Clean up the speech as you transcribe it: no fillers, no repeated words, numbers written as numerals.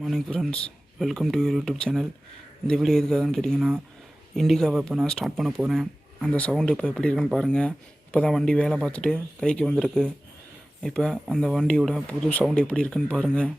Morning friends, welcome to your YouTube channel. இந்த video எதுக்காகன்னு கேட்டிங்கன்னா, இண்டிகாவை இப்போ நான் ஸ்டார்ட் பண்ண போகிறேன். அந்த சவுண்டு இப்போ எப்படி இருக்குன்னு பாருங்கள். இப்போ தான் வண்டி வேலை பார்த்துட்டு கைக்கு வந்திருக்கு. இப்போ அந்த வண்டியோட புது சவுண்டு எப்படி இருக்குன்னு பாருங்கள்.